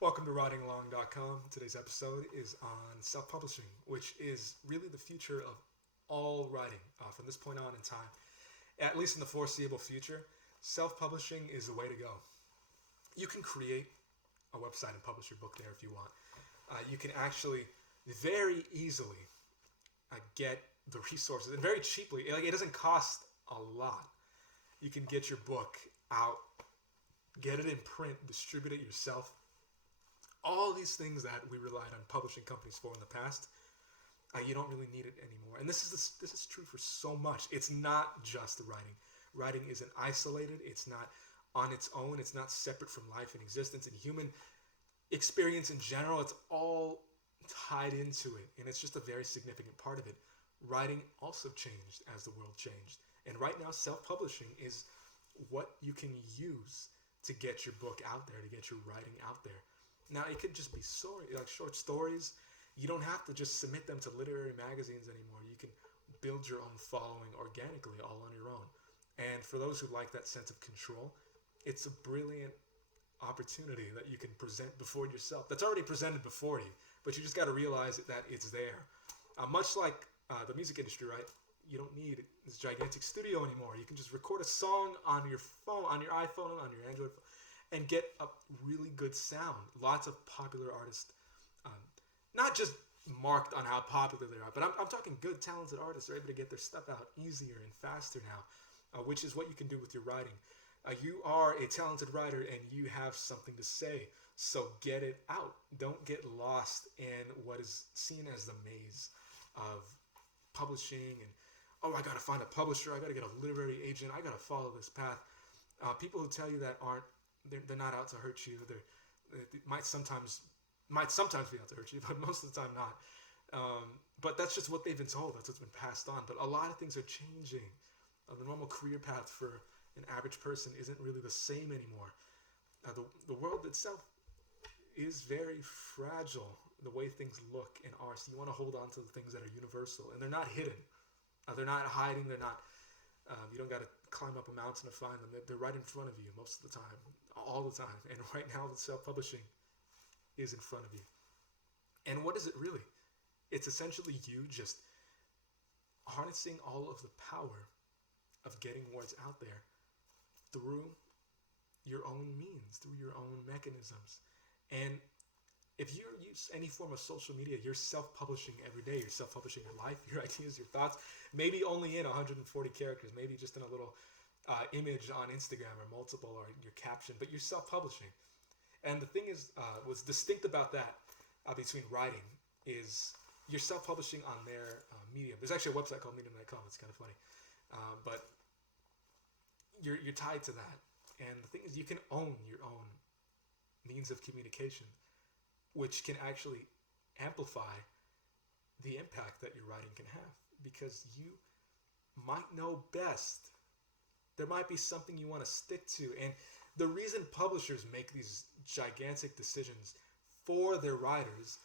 Welcome to writingalong.com. Today's episode is on self-publishing, which is really the future of all writing from this point on in time. At least in the foreseeable future, self-publishing is the way to go. You can create a website and publish your book there if you want. You can actually very easily get the resources and very cheaply. Like, it doesn't cost a lot. You can get your book out, get it in print, distribute it yourself. All these things that we relied on publishing companies for in the past, you don't really need it anymore. And this is true for so much. It's not just writing. Writing isn't isolated. It's not on its own. It's not separate from life and existence and human experience in general. It's all tied into it, and it's just a very significant part of it. Writing also changed as the world changed. And right now, self-publishing is what you can use to get your book out there, to get your writing out there. Now, it could just be short stories. You don't have to just submit them to literary magazines anymore. You can build your own following organically, all on your own. And for those who like that sense of control, it's a brilliant opportunity that you can present before yourself. That's already presented before you, but you just got to realize that it's there. Much like the music industry, right? You don't need this gigantic studio anymore. You can just record a song on your phone, on your iPhone, on your Android phone, and get a really good sound. Lots of popular artists, not just marked on how popular they are, but I'm talking good, talented artists are able to get their stuff out easier and faster now, which is what you can do with your writing. You are a talented writer and you have something to say, so get it out. Don't get lost in what is seen as the maze of publishing and, oh, I gotta find a publisher, I gotta get a literary agent, I gotta follow this path. People who tell you that they're not out to hurt you. They might sometimes be out to hurt you, but most of the time not. But that's just what they've been told. That's what's been passed on. But a lot of things are changing. The normal career path for an average person isn't really the same anymore. The world itself is very fragile, the way things look and are. So you want to hold on to the things that are universal, and they're not hidden. They're not hiding. They're not. You don't got to climb up a mountain to find them. They're right in front of you most of the time, all the time. And right now, the self-publishing is in front of you. And what is it really? It's essentially you just harnessing all of the power of getting words out there through your own means, through your own mechanisms. And if you use any form of social media, you're self-publishing every day. You're self-publishing your life, your ideas, your thoughts, maybe only in 140 characters, maybe just in a little image on Instagram or multiple or your caption, but you're self-publishing. And the thing is, what's distinct about that between writing is you're self-publishing on their Medium. There's actually a website called Medium.com. It's kind of funny. But you're tied to that. And the thing is, you can own your own means of communication, which can actually amplify the impact that your writing can have, because you might know best. There might be something you want to stick to. And the reason publishers make these gigantic decisions for their writers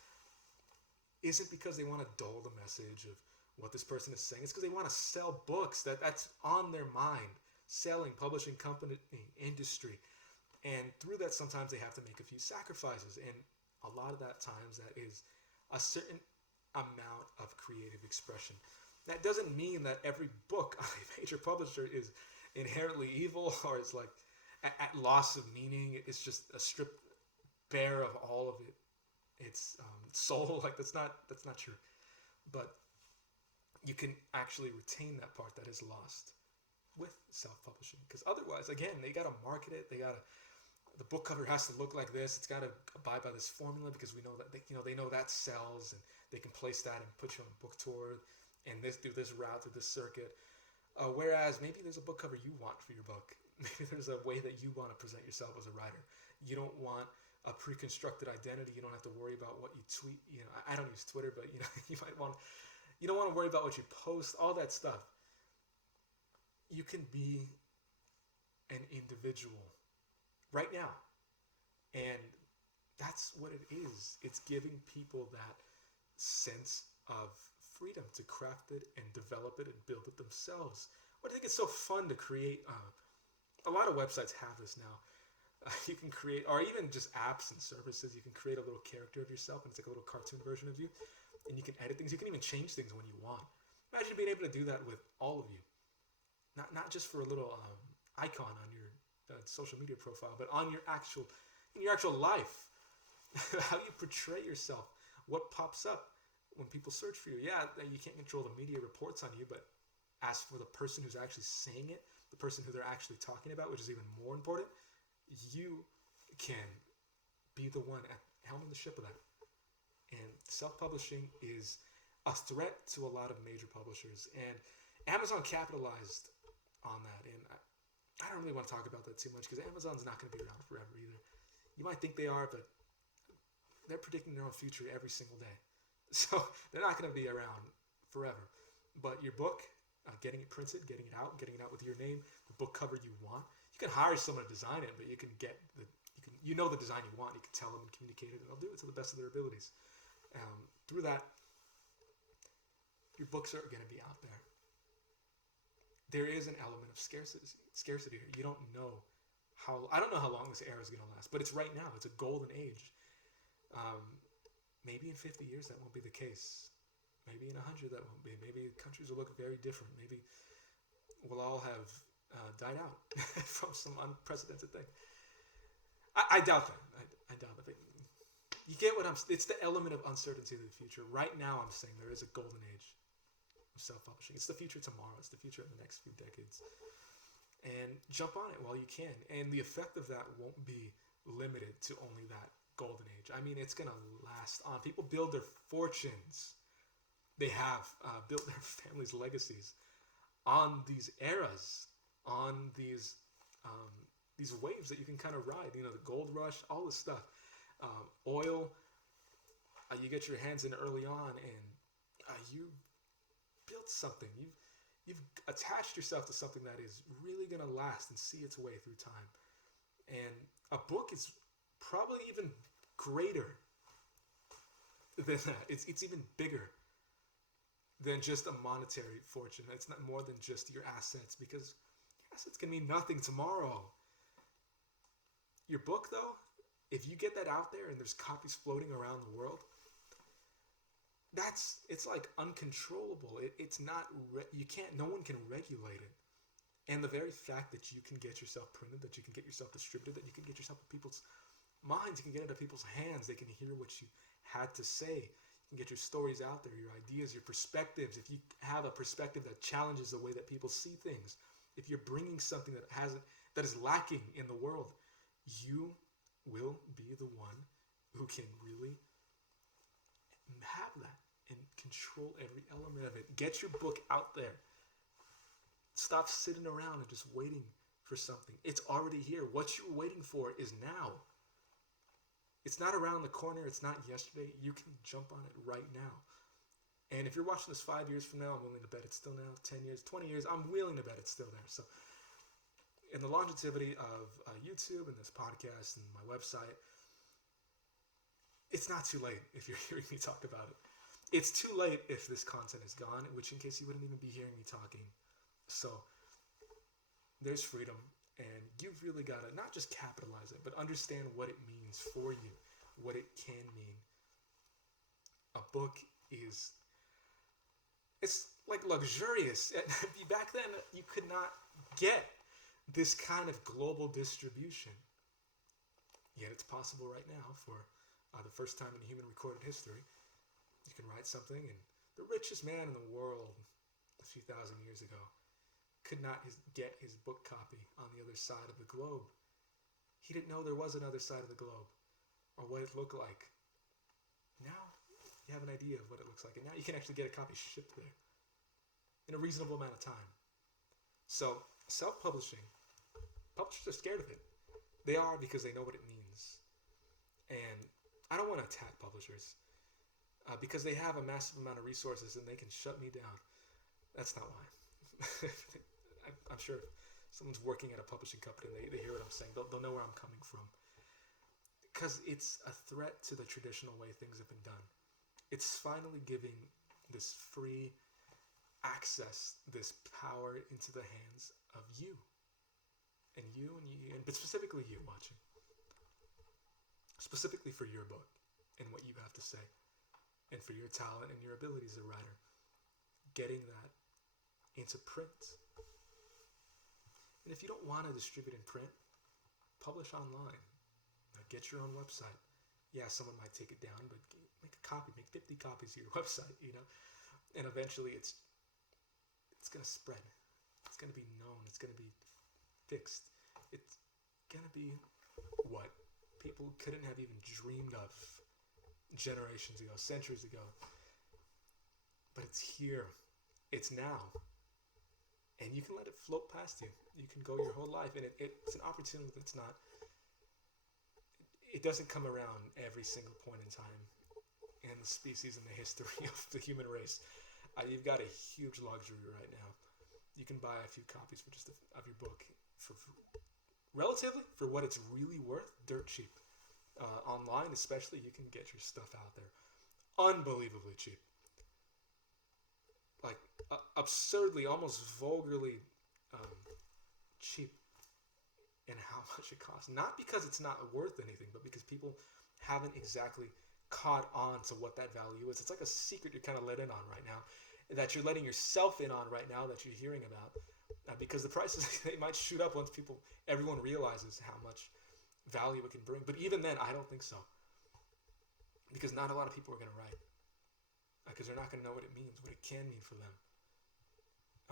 isn't because they want to dull the message of what this person is saying. It's because they want to sell books. That's on their mind. Selling, publishing company, industry. And through that, sometimes they have to make a few sacrifices. And a lot of that times that is a certain amount of creative expression. That doesn't mean that every book on a major publisher is inherently evil or it's like at loss of meaning. It's just a strip bare of all of its soul. Like that's not true. But you can actually retain that part that is lost with self-publishing, because otherwise, again, they got to market it. The book cover has to look like this. It's got to abide by this formula because we know that they know that sells, and they can place that and put you on a book tour and do this route through this circuit. Whereas maybe there's a book cover you want for your book. Maybe there's a way that you want to present yourself as a writer. You don't want a pre-constructed identity. You don't have to worry about what you tweet. I don't use Twitter, but you might want. You don't want to worry about what you post. All that stuff. You can be an individual right now. And that's what it is. It's giving people that sense of freedom to craft it and develop it and build it themselves. What I think it's so fun to create. A lot of websites have this now. You can create, or even just apps and services, you can create a little character of yourself, and it's like a little cartoon version of you, and you can edit things. You can even change things when you want. Imagine being able to do that with all of you, not just for a little icon on your social media profile, but on in your actual life. How you portray yourself, what pops up when people search for you. Yeah, you can't control the media reports on you, but as for the person who's actually saying it, the person who they're actually talking about, which is even more important, you can be the one at helming the ship of that. And self-publishing is a threat to a lot of major publishers, and Amazon capitalized on that. And I don't really want to talk about that too much because Amazon's not going to be around forever either. You might think they are, but they're predicting their own future every single day. So they're not going to be around forever. But your book, getting it printed, getting it out with your name, the book cover you want. You can hire someone to design it, but you can get the design you want. You can tell them and communicate it, and they'll do it to the best of their abilities. Through that, your books are going to be out there. There is an element of scarcity here. You don't know I don't know how long this era is going to last, but it's right now. It's a golden age. Maybe in 50 years that won't be the case. Maybe in 100 that won't be. Maybe countries will look very different. Maybe we'll all have died out from some unprecedented thing. I doubt that. I doubt that. You get what it's the element of uncertainty of the future. Right now I'm saying there is a golden age of self-publishing. It's the future tomorrow. It's the future of the next few decades. And jump on it while you can. And the effect of that won't be limited to only that golden age. I mean, it's going to last on. People build their fortunes. They have built their families' legacies on these eras, on these waves that you can kind of ride. You know, the gold rush, all this stuff. Oil, you get your hands in early on, and you built something. You've attached yourself to something that is really going to last and see its way through time. And a book is probably even greater than that. It's even bigger than just a monetary fortune. It's not more than just your assets, because your assets can mean nothing tomorrow. Your book, though, if you get that out there and there's copies floating around the world, it's like uncontrollable. It's not, no one can regulate it. And the very fact that you can get yourself printed, that you can get yourself distributed, that you can get yourself in people's minds, you can get it into people's hands, they can hear what you had to say. You can get your stories out there, your ideas, your perspectives. If you have a perspective that challenges the way that people see things, if you're bringing something that is lacking in the world, you will be the one who can really have that and control every element of it. Get your book out there. Stop sitting around and just waiting for something. It's already here. What you're waiting for is now. It's not around the corner. It's not yesterday. You can jump on it right now. And if you're watching this 5 years from now, I'm willing to bet it's still now. 10 years, 20 years, I'm willing to bet it's still there. So in the longevity of YouTube and this podcast and my website, it's not too late if you're hearing me talk about it. It's too late if this content is gone, which in case you wouldn't even be hearing me talking. So there's freedom, and you've really got to not just capitalize it, but understand what it means for you, what it can mean. A book it's like luxurious. Back then, you could not get this kind of global distribution. Yet it's possible right now for the first time in human recorded history. You can write something, and the richest man in the world a few thousand years ago could not get his book copy on the other side of the globe. He didn't know there was another side of the globe or what it looked like. Now you have an idea of what it looks like, and now you can actually get a copy shipped there in a reasonable amount of time. So self-publishing, publishers are scared of it. They are, because they know what it means. And I don't want to attack publishers because they have a massive amount of resources and they can shut me down. That's not why. I'm sure if someone's working at a publishing company and they hear what I'm saying, they'll know where I'm coming from. Because it's a threat to the traditional way things have been done. It's finally giving this free access, this power into the hands of you. But specifically you watching. specifically for your book and what you have to say, and for your talent and your ability as a writer, getting that into print. And if you don't want to distribute in print, publish online. Get your own website. Yeah, someone might take it down, but make a copy, make 50 copies of your website, and eventually it's gonna spread. It's gonna be known. It's gonna be fixed. It's gonna be what people couldn't have even dreamed of generations ago, centuries ago. But it's here. It's now. And you can let it float past you. You can go your whole life, and it's an opportunity that's not. It doesn't come around every single point in time in the species and the history of the human race. You've got a huge luxury right now. You can buy a few copies for of your book for relatively for what it's really worth, dirt cheap. Online, especially, you can get your stuff out there unbelievably cheap. Like absurdly, almost vulgarly cheap in how much it costs. Not because it's not worth anything, but because people haven't exactly caught on to what that value is. It's like a secret you're kind of let in on right now, that you're letting yourself in on right now, that you're hearing about, because the prices they might shoot up once everyone realizes how much value it can bring. But even then, I don't think so, because not a lot of people are going to write, because they're not going to know what it means, what it can mean for them,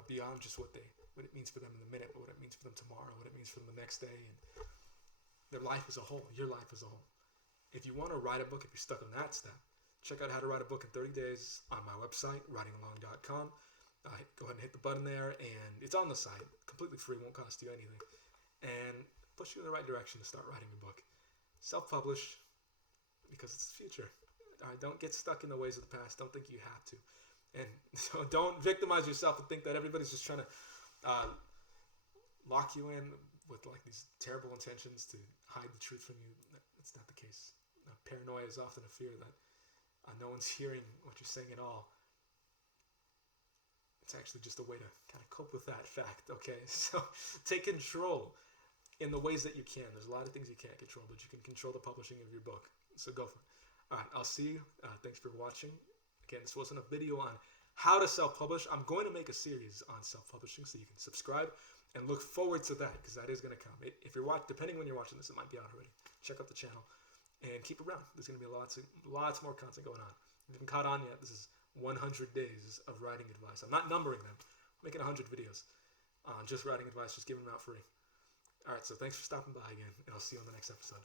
beyond just what it means for them in the minute, but what it means for them tomorrow, what it means for them the next day, and their life as a whole, your life as a whole. If you want to write a book, if you're stuck on that step, check out How to Write a Book in 30 Days on my website, writingalong.com. Go ahead and hit the button there, and it's on the site, completely free, won't cost you anything, and push you in the right direction to start writing a book. Self-publish, because it's the future. Don't get stuck in the ways of the past. Don't think you have to. And so don't victimize yourself and think that everybody's just trying to lock you in with like these terrible intentions to hide the truth from you. That's not the case. Paranoia is often a fear that no one's hearing what you're saying at all. It's actually just a way to kind of cope with that fact, okay? So take control in the ways that you can. There's a lot of things you can't control, but you can control the publishing of your book. So go for it. All right, I'll see you. Thanks for watching. Again, this wasn't a video on how to self-publish. I'm going to make a series on self-publishing, so you can subscribe and look forward to that, because that is going to come. If you're depending when you're watching this, it might be out already. Check out the channel and keep around. There's going to be lots more content going on. If you haven't caught on yet, this is 100 days of writing advice. I'm not numbering them. I'm making 100 videos on just writing advice, just giving them out free. All right, so thanks for stopping by again, and I'll see you on the next episode.